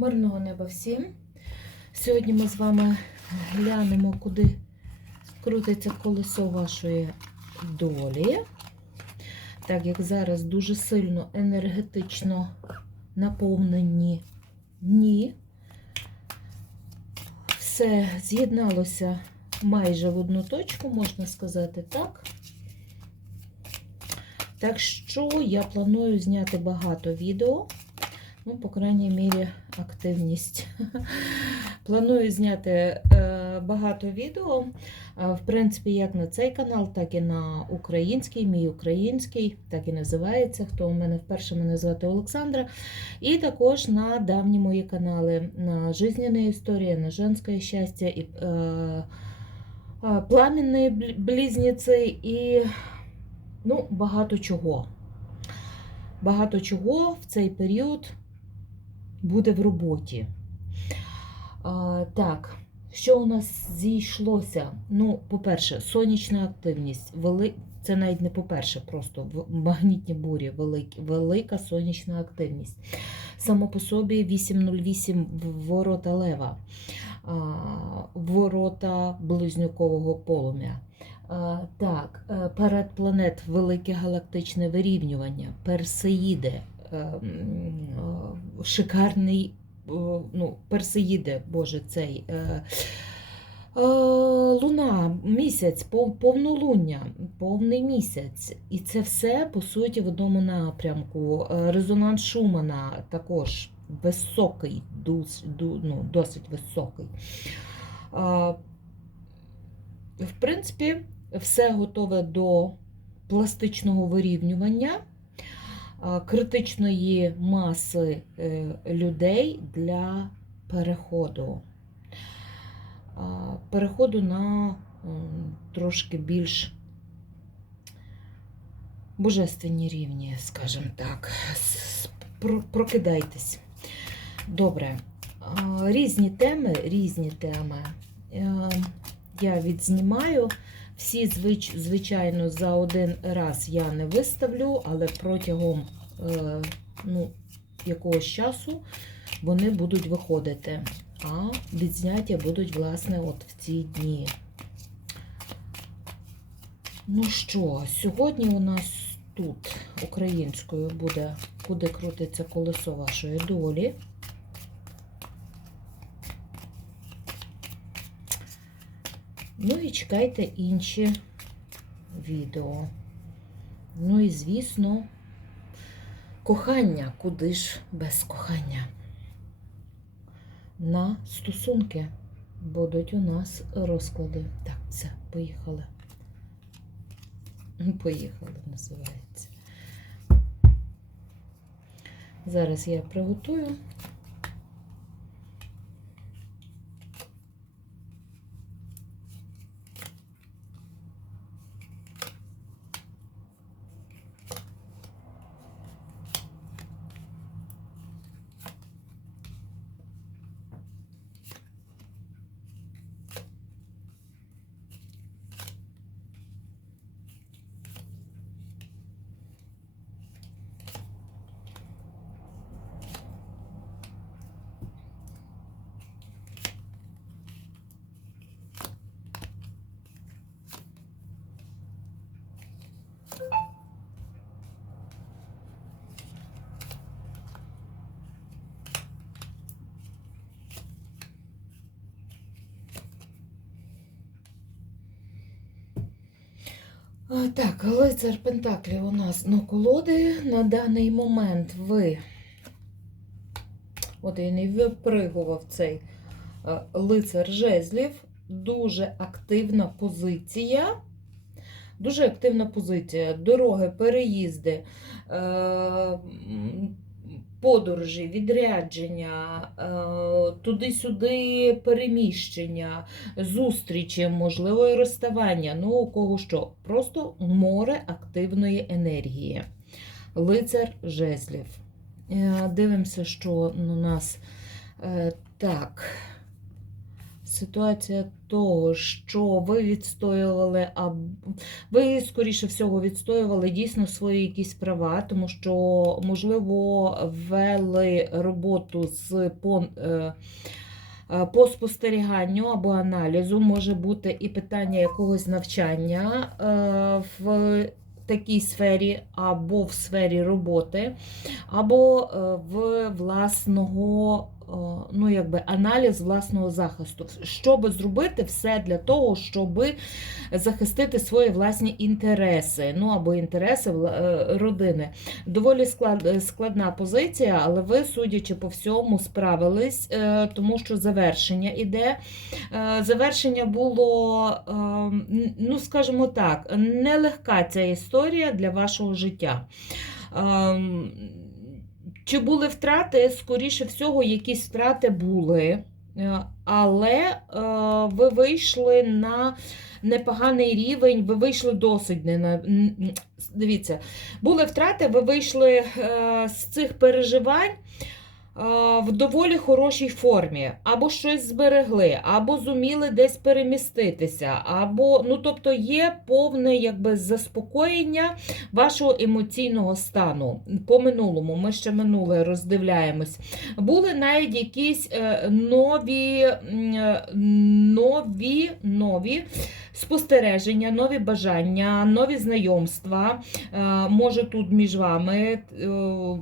Мирного неба всім. Сьогодні ми з вами глянемо, куди крутиться колесо вашої долі. Так як зараз дуже сильно енергетично наповнені дні. Все з'єдналося майже в одну точку, можна сказати так. Так що я планую зняти багато відео. Ну, по крайній мірі, активність. Планую зняти е, багато відео. Е, в принципі, як на цей канал, так і на український, мій український, так і називається. Хто у мене вперше мене звати Олександра. І також на давні мої канали на Жизненна історія, на Женське щастя, і е, Пламенні близнеці і ну, багато чого. Багато чого в цей період буде в роботі. А, так, що у нас зійшлося? Ну, по-перше, сонячна активність. Вели... Це навіть не по-перше, просто в магнітні бурі, великі, велика сонячна активність. Само по собі 808 ворота лева, ворота близнюкового полум'я. Так, е, перед планет велике галактичне вирівнювання, персеїди, шикарний, е, ну, персеїди, боже, цей. е, е, Луна, місяць, пов- повнолуння, повний місяць. І це все, по суті, в одному напрямку. Е, Резонанс Шумана також високий, ну, досить високий. В принципі, все готове до пластичного вирівнювання критичної маси е, людей для переходу. Переходу на трошки більш божественні рівні, скажімо так. Прокидайтесь. Добре. Різні теми, різні теми. Е, Я відзнімаю. Всі, звич, звичайно, за один раз я не виставлю, але протягом е, ну, якогось часу вони будуть виходити. А відзняття будуть, власне, от в ці дні. Ну що, сьогодні у нас тут українською буде, куди крутиться колесо вашої долі. Ну і чекайте інші відео. Ну і, звісно, кохання, куди ж без кохання. На стосунки будуть у нас розклади. Так, все, поїхали. Поїхали, називається. Зараз я приготую. Так, лицар Пентаклів у нас на колоди. На даний момент ви. От я не випригував цей е, лицар жезлів. Дуже активна позиція. Дуже активна позиція. Дороги, переїзди, е, подорожі, відрядження, е, туди-сюди переміщення, зустрічі, можливо, і розставання. Ну, у кого що? Просто море активної енергії. Лицар жезлів. Е, Дивимося, що у нас е, так. Ситуація того, що ви відстоювали, а ви, скоріше всього, відстоювали дійсно свої якісь права, тому що, можливо, вели роботу з по, е, е, по спостеріганню або аналізу, може бути і питання якогось навчання е, в такій сфері, або в сфері роботи, або в власного ну, якби аналіз власного захисту. Щоб зробити все для того, щоб захистити свої власні інтереси, ну або інтереси е, родини. Доволі склад, складна позиція, але ви, судячи по всьому, справились, е, тому що завершення іде. Е, Завершення було, е, ну скажімо так, нелегка ця історія для вашого життя. Чи були втрати? Скоріше всього, якісь втрати були, Е, але е, ви вийшли на непоганий рівень, ви вийшли досить не Дивіться, були втрати, ви вийшли е, з цих переживань. Е, В доволі хорошій формі, або щось зберегли, або зуміли десь переміститися, або ну тобто є повне якби заспокоєння вашого емоційного стану по минулому. Ми ще минуле роздивляємось. Були навіть якісь е, нові, е, нові, нові спостереження, нові бажання, нові знайомства. Е, Може тут між вами, е,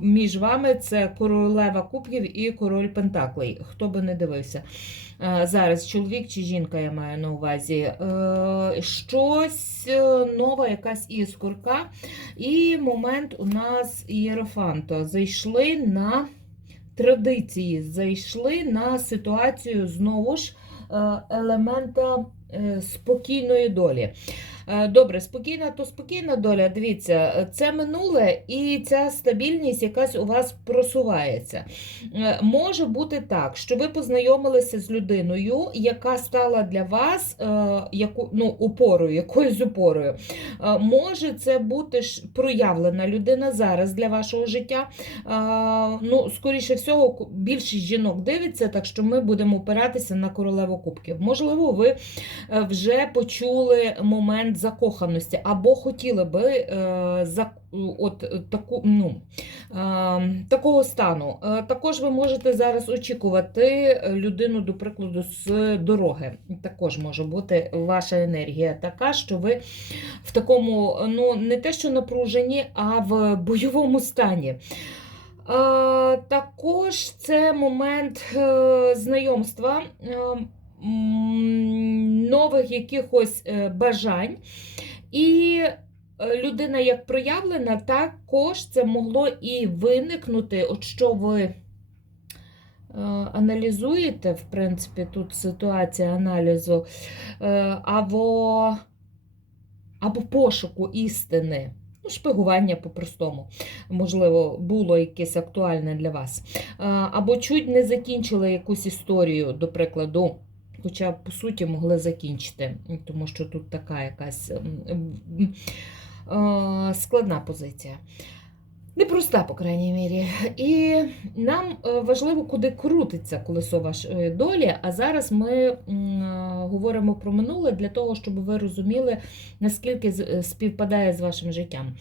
між вами це королева кубків і король пентаклей. Хто би не дивився. Е, Зараз чоловік чи жінка я маю на увазі. Щось нова, якась іскорка. І момент у нас Єрофанто. Зайшли на традиції, зайшли на ситуацію знову ж елемента спокійної долі. Е, Добре, спокійна, то спокійна доля. Дивіться, це минуле і ця стабільність якась у вас просувається. Е, Може бути так, що ви познайомилися з людиною, яка стала для вас е, яку, ну, опорою, якоюсь опорою. Може це бути проявлена людина зараз для вашого життя. Ну, скоріше всього, більшість жінок дивиться, так що ми будемо опиратися на королеву кубків. Можливо, ви вже почули момент закоханості, або хотіли би е, за, от, таку, ну, е, такого стану. Е, також ви можете зараз очікувати людину, до прикладу, з дороги. Також може бути ваша енергія така, що ви в такому, ну, не те, що напруженні, а в бойовому стані. Е, Також це момент е, знайомства, е, нових якихось е, бажань. І е, людина як проявлена, також це могло і виникнути, от що ви е, аналізуєте, в принципі, тут ситуація аналізу, або, або пошуку істини. Ну, шпигування по-простому, можливо, було якесь актуальне для вас. Або чуть не закінчили якусь історію, до прикладу. Хоча, по суті, могли закінчити, тому що тут така якась м, м, е, складна позиція. Непроста, по крайній мірі. І нам е, важливо, куди крутиться колесо вашої долі. А зараз ми е, говоримо про минуле для того, щоб ви розуміли, наскільки е, співпадає з вашим життям.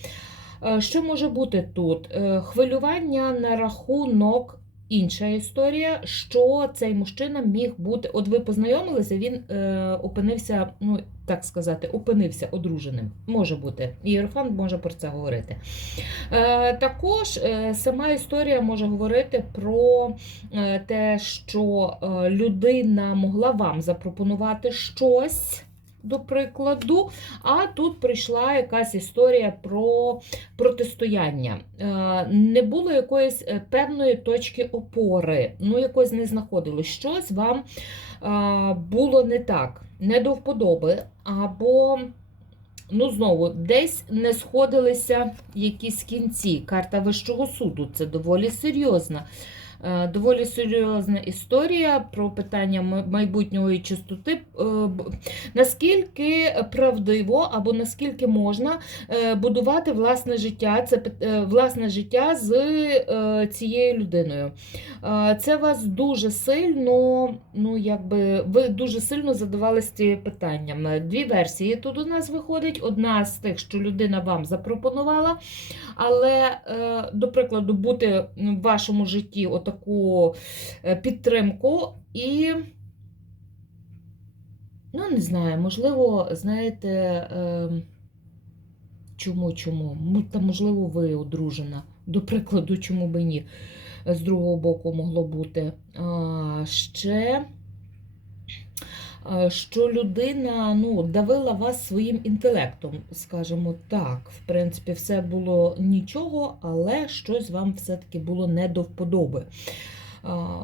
Що може бути тут? Хвилювання на рахунок. Інша історія, що цей мужчина міг бути. От ви познайомилися, він е, опинився, ну так сказати, опинився одруженим. Може бути. Ієрофант може про це говорити. Е, також е, сама історія може говорити про е, те, що е, людина могла вам запропонувати щось. До прикладу, а тут прийшла якась історія про протистояння. Е, Не було якоїсь е, певної точки опори, ну якось не знаходилось. Щось вам е, було не так, не до вподоби, або ну знову десь не сходилися якісь кінці. Карта Вищого суду це доволі серйозна Доволі серйозна історія про питання м- майбутнього і чистоти. Е, Наскільки правдиво або наскільки можна е, будувати власне життя, це е, власне життя з е, цією людиною. Е, Це вас дуже сильно, ну якби ви дуже сильно задавалися цим питанням. Дві версії тут у нас виходить. Одна з тих, що людина вам запропонувала, але, е, до прикладу, бути в вашому житті отаку е, підтримку і. Ну, не знаю, можливо, знаєте, е, чому, чому? Та, можливо, ви одружена. До прикладу, чому би ні? З другого боку могло бути. Ще, що людина ну, давила вас своїм інтелектом, скажімо так. В принципі, все було нічого, але щось вам все-таки було не до вподоби. А,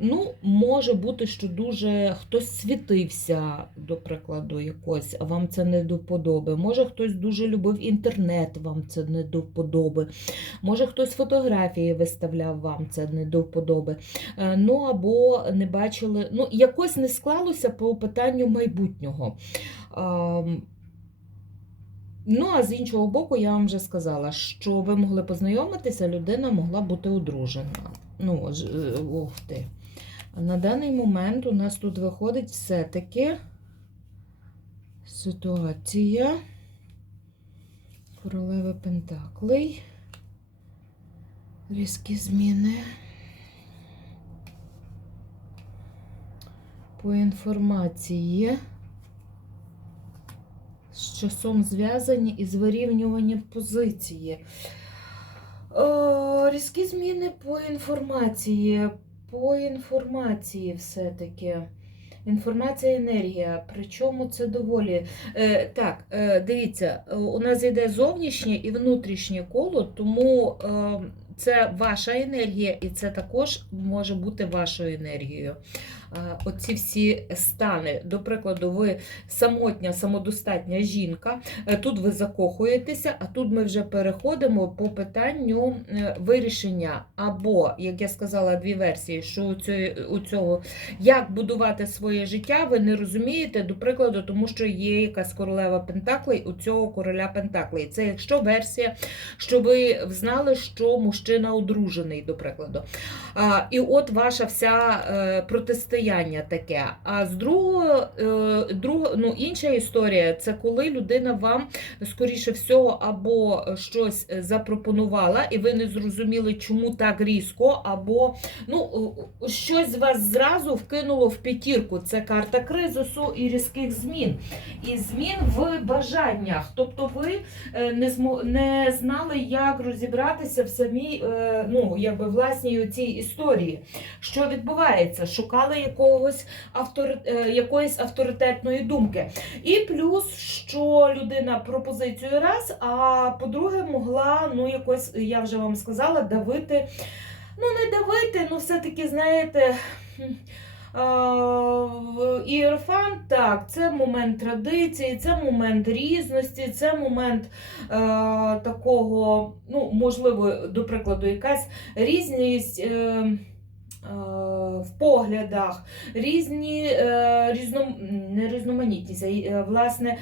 Ну, може бути, що дуже хтось світився, до прикладу, якось, а вам це не до вподоби. Може, хтось дуже любив інтернет, вам це не до вподоби. Може, хтось фотографії виставляв, вам це не до вподоби. Е, Ну, або не бачили, ну, якось не склалося по питанню майбутнього. Ну, а з іншого боку, я вам вже сказала, що ви могли познайомитися, людина могла бути одружена. Ну, ж- е, ох ти. На даний момент у нас тут виходить все-таки ситуація королева Пентаклей. Різкі зміни. По інформації з часом зв'язані із вирівнюванням позиції. Різкі зміни по інформації. По інформації все-таки. Інформація, енергія. Причому це доволі. Е, так, е, дивіться, е, у нас йде зовнішнє і внутрішнє коло, тому е, це ваша енергія, і це також може бути вашою енергією. Е, оці всі стани. До прикладу, ви самотня, самодостатня жінка. Е, Тут ви закохуєтеся, а тут ми вже переходимо по питанню е, вирішення. Або, як я сказала, дві версії, що у цього, у цього як будувати своє життя, ви не розумієте, до прикладу, тому що є якась королева Пентаклей у цього короля Пентаклей. Це якщо версія, що ви знали, що мужчина одружений, до прикладу. І от ваша вся е, протистояння таке. А з другого, е, друго, ну, інша історія це коли людина вам, скоріше всього, або щось запропонувала, і ви не зрозуміли, чому так різко, або ну, щось вас зразу вкинуло в п'ятірку. Це карта кризису і різких змін. І змін в бажаннях. Тобто ви е, не, змо, не знали, як розібратися в самій е, ну, якби власній цій історії. Що відбувається? Шукали якогось автори, е, якоїсь авторитетної думки. І плюс, що людина пропозицію раз, а по-друге, могла, ну, якось, я вже вам сказала, давити. Ну, не давити, ну все-таки, знаєте. Ієрофант, так, це момент традиції, це момент різності, це момент е, такого, ну, можливо, до прикладу, якась різність. Е, в поглядах, різні е, різном, не різноманітність, а е, власне,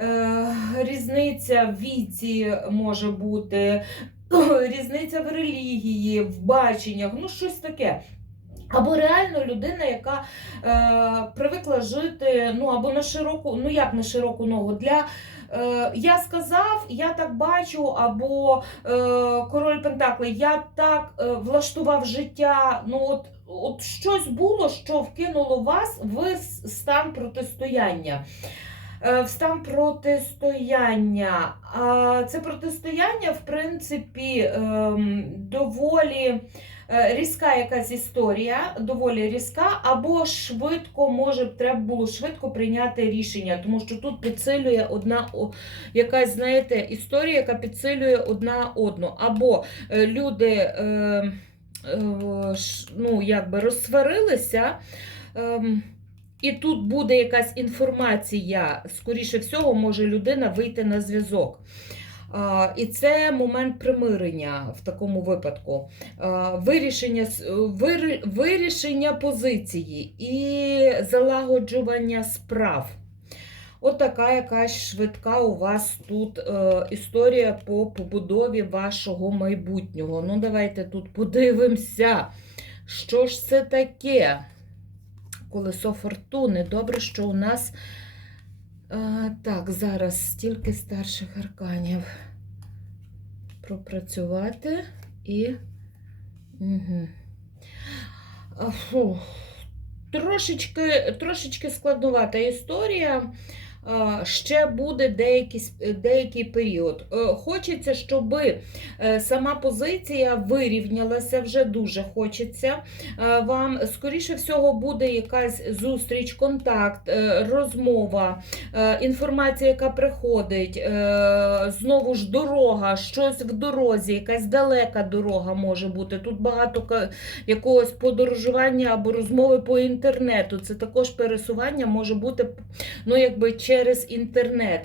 е, різниця в віці може бути, різниця в релігії, в баченнях, ну щось таке. Або реально людина, яка е, привикла жити ну, або на широку, ну як на широку ногу. Для, е, я сказав, я так бачу, або е, король Пентакли, я так е, влаштував життя. Ну, от, от щось було, що вкинуло вас в стан протистояння. Е, В стан протистояння. Це протистояння, в принципі, ем, доволі е, різка якась історія, доволі різка, або швидко може треба було швидко прийняти рішення, тому що тут підсилює одна якась, знаєте, історія, яка підсилює одна одну. Або е, люди е, е, ну, якби розсварилися. ем, і тут буде якась інформація, скоріше всього, може людина вийти на зв'язок. І це момент примирення в такому випадку, вирішення, вирішення позиції і залагоджування справ. От така якась швидка у вас тут е, історія по побудові вашого майбутнього. Ну, давайте тут подивимося, що ж це таке. Колесо фортуни. Добре, що у нас. Так, зараз стільки старших арканів пропрацювати і. Угу. Фу. Трошечки, трошечки складнувата історія. А, Ще буде деякий, деякий період. Е, Хочеться, щоб сама позиція вирівнялася, вже дуже хочеться. Е, Вам, скоріше всього, буде якась зустріч, контакт, е, розмова, е, інформація, яка приходить, е, знову ж дорога, щось в дорозі, якась далека дорога може бути. Тут багато якогось подорожування або розмови по інтернету. Це також пересування може бути ну, якби через інтернет.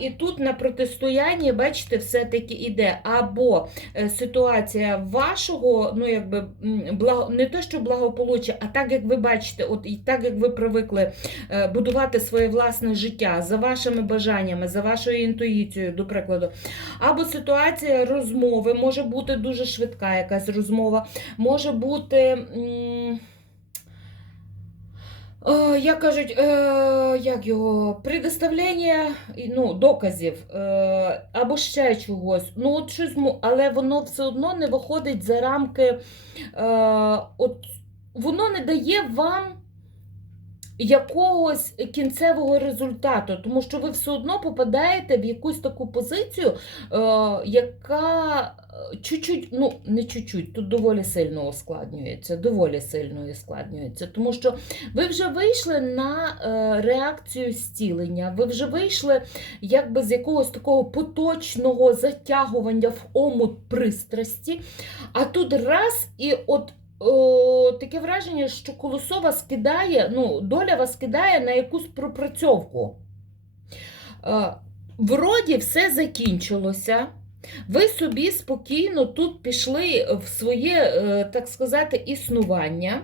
І тут на протистоянні, бачите, все-таки іде або е, ситуація вашого, ну якби благо, не те, що благополуччя, а так як ви бачите, от і так як ви привикли е, будувати своє власне життя за вашими бажаннями, за вашою інтуїцією, до прикладу. Або ситуація розмови, може бути дуже швидка якась розмова, може бути. Е, Як кажуть, е, як його предоставлення ну, доказів е, або ще чогось. Ну, от щось, але воно все одно не виходить за рамки. Е, от, воно не дає вам якогось кінцевого результату, тому що ви все одно попадаєте в якусь таку позицію, е, яка чуть-чуть, ну не чуть-чуть, тут доволі сильно ускладнюється, доволі сильно ускладнюється, тому що ви вже вийшли на е, реакцію зцілення, ви вже вийшли якби з якогось такого поточного затягування в омут пристрасті, а тут раз і от. О, таке враження, що колесо вас кидає, ну, доля вас кидає на якусь пропрацьовку. Е, вроді все закінчилося. Ви собі спокійно тут пішли в своє, е, так сказати, існування,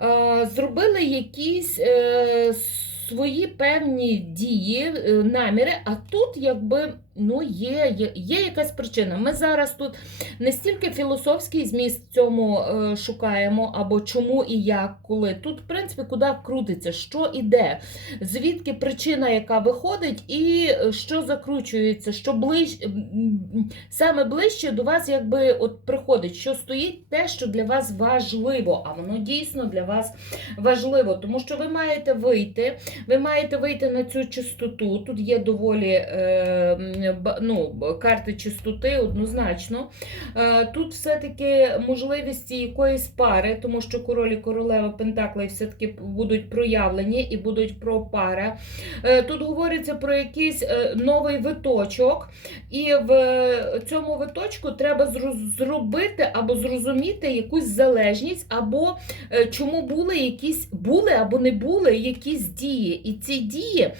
е, зробили якісь е, свої певні дії, наміри, а тут якби ну, є, є, є якась причина. Ми зараз тут не стільки філософський зміст цьому е, шукаємо, або чому і як, коли. Тут, в принципі, куди крутиться, що іде, звідки причина, яка виходить, і е, що закручується, що ближ... саме ближче до вас якби от приходить, що стоїть те, що для вас важливо, а воно дійсно для вас важливо, тому що ви маєте вийти, ви маєте вийти на цю чистоту. Тут є доволі е, ну, карти чистоти однозначно. Е, Тут все-таки можливості якоїсь пари, тому що король і королева Пентакли все-таки будуть проявлені і будуть про пара. Е, Тут говориться про якийсь е, новий виточок, і в цьому виточку треба зробити або зрозуміти якусь залежність, або чому були якісь були або не були якісь дії. І ці дії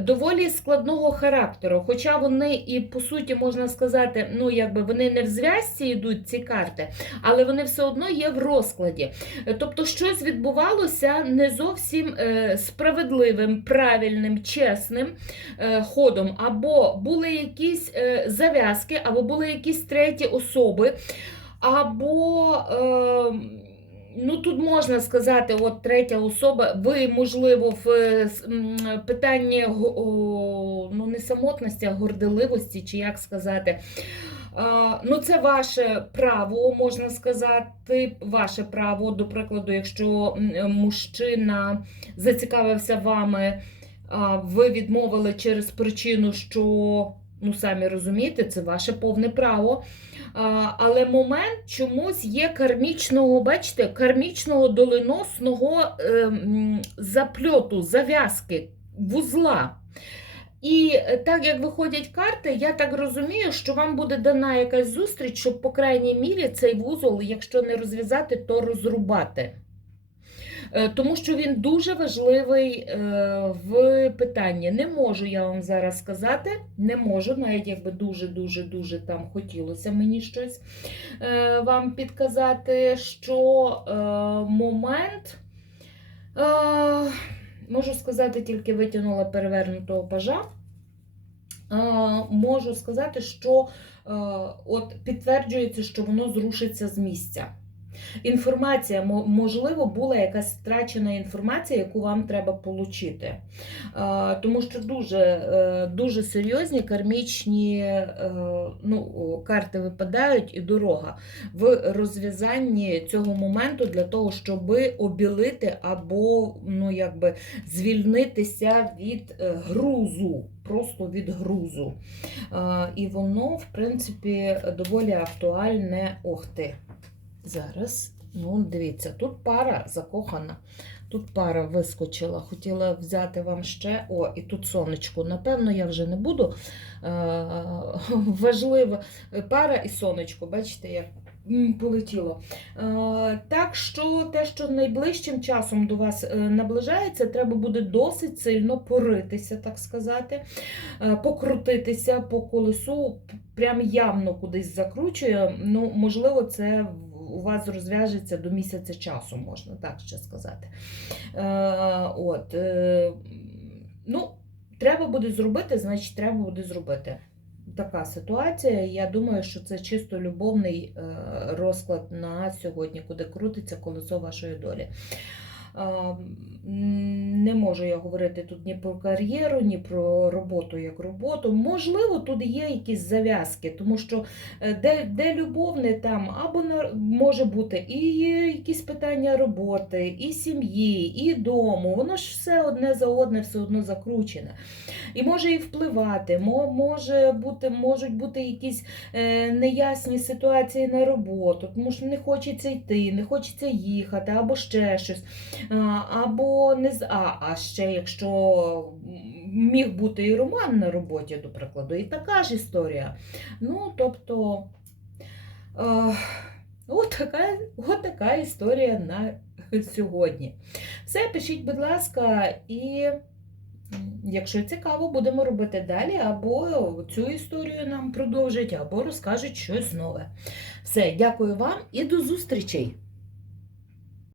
доволі складного характеру. Хоча вони і по суті можна сказати, ну якби вони не в зв'язці йдуть ці карти, але вони все одно є в розкладі. Тобто, щось відбувалося не зовсім е, справедливим, правильним, чесним е, ходом, або були якісь е, зав'язки, або були якісь треті особи, або. Е, Ну, тут можна сказати, от третя особа, ви, можливо, в е, питанні ну, не самотності, а горделивості, чи як сказати. Ну, це ваше право, можна сказати, ваше право, до прикладу, якщо мужчина зацікавився вами, ви відмовили через причину, що, ну, самі розумієте, це ваше повне право. Але момент чомусь є кармічного, бачите, кармічного доленосного ем, запльоту, зав'язки, вузла. І так як виходять карти, я так розумію, що вам буде дана якась зустріч, щоб, по крайній мірі, цей вузол, якщо не розв'язати, то розрубати. Е, Тому що він дуже важливий е, в питанні. Не можу я вам зараз сказати, не можу, навіть якби дуже-дуже-дуже там хотілося мені щось е, вам підказати, що момент, можу сказати, тільки витягнула перевернутого пажа. Можу сказати, що от підтверджується, що воно зрушиться з місця. Інформація, можливо, була якась втрачена інформація, яку вам треба отримати. Тому що дуже, е, дуже серйозні кармічні е, ну, карти випадають і дорога в розв'язанні цього моменту для того, щоб обілити або ну, якби, звільнитися від е, грузу, просто від грузу. І воно, в принципі, доволі актуальне. Ох ти. Зараз, ну, дивіться, тут пара закохана. Тут пара вискочила. Хотіла взяти вам ще. О, і тут сонечко. Напевно, я вже не буду. Е, важливо. Пара і сонечко, бачите, як полетіло. Е, так що те, що найближчим часом до вас е, наближається, треба буде досить сильно поритися, так сказати, покрутитися по колесу, прям явно кудись закручує. Ну, можливо, це у вас розв'яжеться до місяця часу, можна так ще сказати. Е, от, е, ну, треба буде зробити, значить, треба буде зробити. Така ситуація. Я думаю, що це чисто любовний е, розклад на сьогодні, куди крутиться колесо вашої долі. Е, м, Не можу я говорити тут ні про кар'єру, ні про роботу як роботу. Можливо, тут є якісь зав'язки, тому що е, де, де любовне там або на, може бути і якісь питання роботи, і сім'ї, і дому. Воно ж все одне за одне, все одно закручене. І може і впливати, може бути, можуть бути якісь е, неясні ситуації на роботу, тому що не хочеться йти, не хочеться їхати, або ще щось. Або не з а, а ще якщо міг бути і роман на роботі, до прикладу, і така ж історія. Ну, тобто, е, от така, от така історія на сьогодні. Все, пишіть, будь ласка, і якщо цікаво, будемо робити далі, або цю історію нам продовжать, або розкажуть щось нове. Все, дякую вам і до зустрічей!